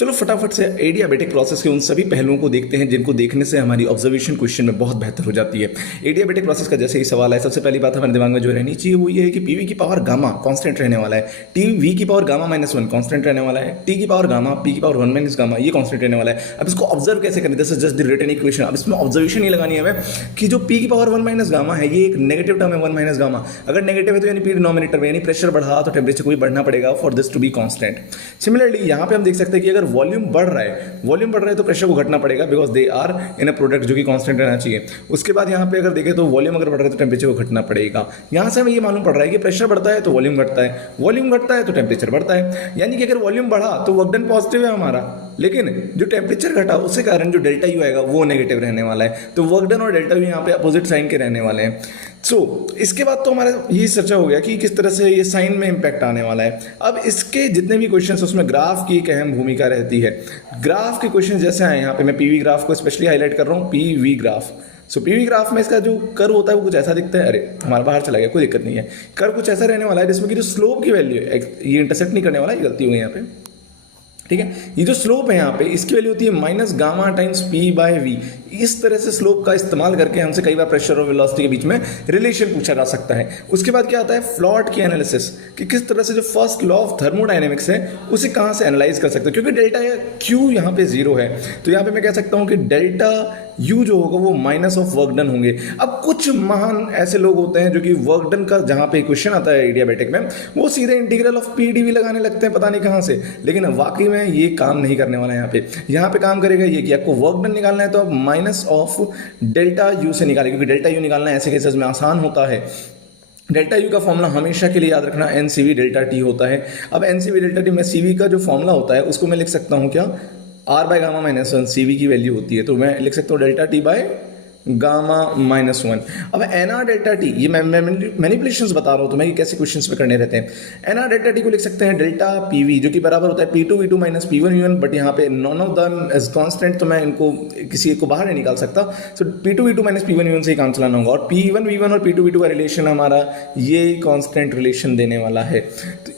चलो फटाफट से एडियाबेटिक प्रोसेस के उन सभी पहलुओं को देखते हैं जिनको देखने से हमारी ऑब्जर्वेशन क्वेश्चन में बहुत बेहतर हो जाती है। एडियाबेटिक प्रोसेस का जैसे ही सवाल है, सबसे पहली बात हमारे दिमाग में जो रहनी चाहिए वो ये है कि पीवी की पावर गामा कांस्टेंट रहने वाला है, टी वी की पावर गामा -1 कांस्टेंट रहने वाला है, टी की पावर गामा पी की पावर 1 माइनस गामा ये कांस्टेंट रहने वाला है। अब इसको ऑब्जर्व कैसे करें? This is just the written equation. अब इसमें ऑब्जर्वेशन ये लगानी है हमें कि जो पी की पावर 1 माइनस गामा है ये एक नेगेटिव टर्म है 1 माइनस गामा। अगर नेगेटिव है तो यानी पी डिनोमिनेटर में यानी प्रेशर बढ़ा तो टेम्परेचर को भी बढ़ना पड़ेगा for this to be constant. Similarly यहाँ पे हम देख सकते हैं कि अगर वॉल्यूम बढ़ रहा है तो प्रेशर को घटना पड़ेगा because they are in a product जो कि कांस्टेंट रहना चाहिए। उसके बाद यहाँ पे अगर देखें तो वॉल्यूम अगर बढ़ रहा है तो टेम्परेचर को घटना पड़ेगा। यहाँ से हमें ये मालूम पड़ रहा है कि प्रेशर बढ़ता है तो वॉल्यूम घटता है, वॉल्यूम घटता है तो टेम्परेचर बढ़ता है। यानी कि अगर वॉल्यूम बढ़ा तो वर्क डन पॉजिटिव है हमारा, लेकिन जो टेम्परेचर घटा उसके कारण जो डेल्टा यू आएगा वो नेगेटिव रहने वाला है। तो वर्क डन और डेल्टा यू यहाँ पे अपोजिट साइन के रहने वाले हैं। इसके बाद तो हमारा ये चर्चा हो गया कि किस तरह से ये साइन में इंपैक्ट आने वाला है। अब इसके जितने भी क्वेश्चन उसमें ग्राफ की एक अहम भूमिका रहती है। ग्राफ के क्वेश्चन जैसे आए, यहाँ पे मैं पीवी ग्राफ को स्पेशली हाईलाइट कर रहा हूँ, पीवी ग्राफ। पीवी ग्राफ में इसका जो कर्व होता है वो कुछ ऐसा दिखता है, अरे हमारा बाहर चला गया, कोई दिक्कत नहीं है। कर्व कुछ ऐसा रहने वाला है जिसमें कि जो स्लोप की वैल्यू है, ये इंटरसेक्ट नहीं करने वाला, ये गलती हुई यहाँ पे, ठीक है। ये जो स्लोप है यहाँ पे इसकी वैल्यू होती है minus gamma times P by V. इस तरह से स्लोप का इस्तेमाल करके हमसे कई बार प्रेशर और वेलोसिटी के बीच में रिलेशन पूछा जा सकता है। उसके बाद क्या आता है फ्लॉट की एनालिसिस, कि किस तरह से जो फर्स्ट लॉ ऑफ थर्मोडायनेमिक्स है उसे कहाँ से एनालाइज कर सकते हैं, क्योंकि डेल्टा क्यू यहाँ पे जीरो है तो यहाँ पे मैं कह सकता हूँ कि डेल्टा यू जो होगा वो माइनस ऑफ वर्क डन होंगे। अब कुछ महान ऐसे लोग होते हैं जो कि वर्क डन का जहाँ पे क्वेश्चन आता है एडियाबेटिक में वो सीधे integral of P D V लगाने लगते हैं, पता नहीं कहाँ से, लेकिन वाकई में ये काम नहीं करने वाला है। यहाँ पे काम करेगा ये कि आपको वर्क डन निकालना है तो आप माइनस ऑफ डेल्टा यू से निकालें, क्योंकि डेल्टा यू निकालना ऐसे केसेस में आसान होता है। डेल्टा यू का फॉर्मूला हमेशा के लिए याद रखना N C V delta T होता है। अब N C V delta T में सी वी का जो फॉर्मूला होता है उसको मैं लिख सकता हूँ क्या, R by gamma -1 C V की वैल्यू होती है, तो मैं लिख सकता हूँ डेल्टा टी बाय गामा -1। अब एन आर डेल्टा टी, ये मैं मैनिपुलेशंस बता रहा हूँ तो मैं ये कैसे क्वेश्चंस पे करने रहते हैं। एन आर डेल्टा टी को लिख सकते हैं डेल्टा पी वी जो कि बराबर होता है P2 V2 minus P1 V1, but यहाँ पे none of them is constant तो मैं इनको किसी एक को बाहर नहीं निकाल सकता। सो P2 V2 minus P1 V1 से ही काम चलाना होगा और P1 V1 और P2 V2 का रिलेशन हमारा ये कांस्टेंट रिलेशन देने वाला है। तो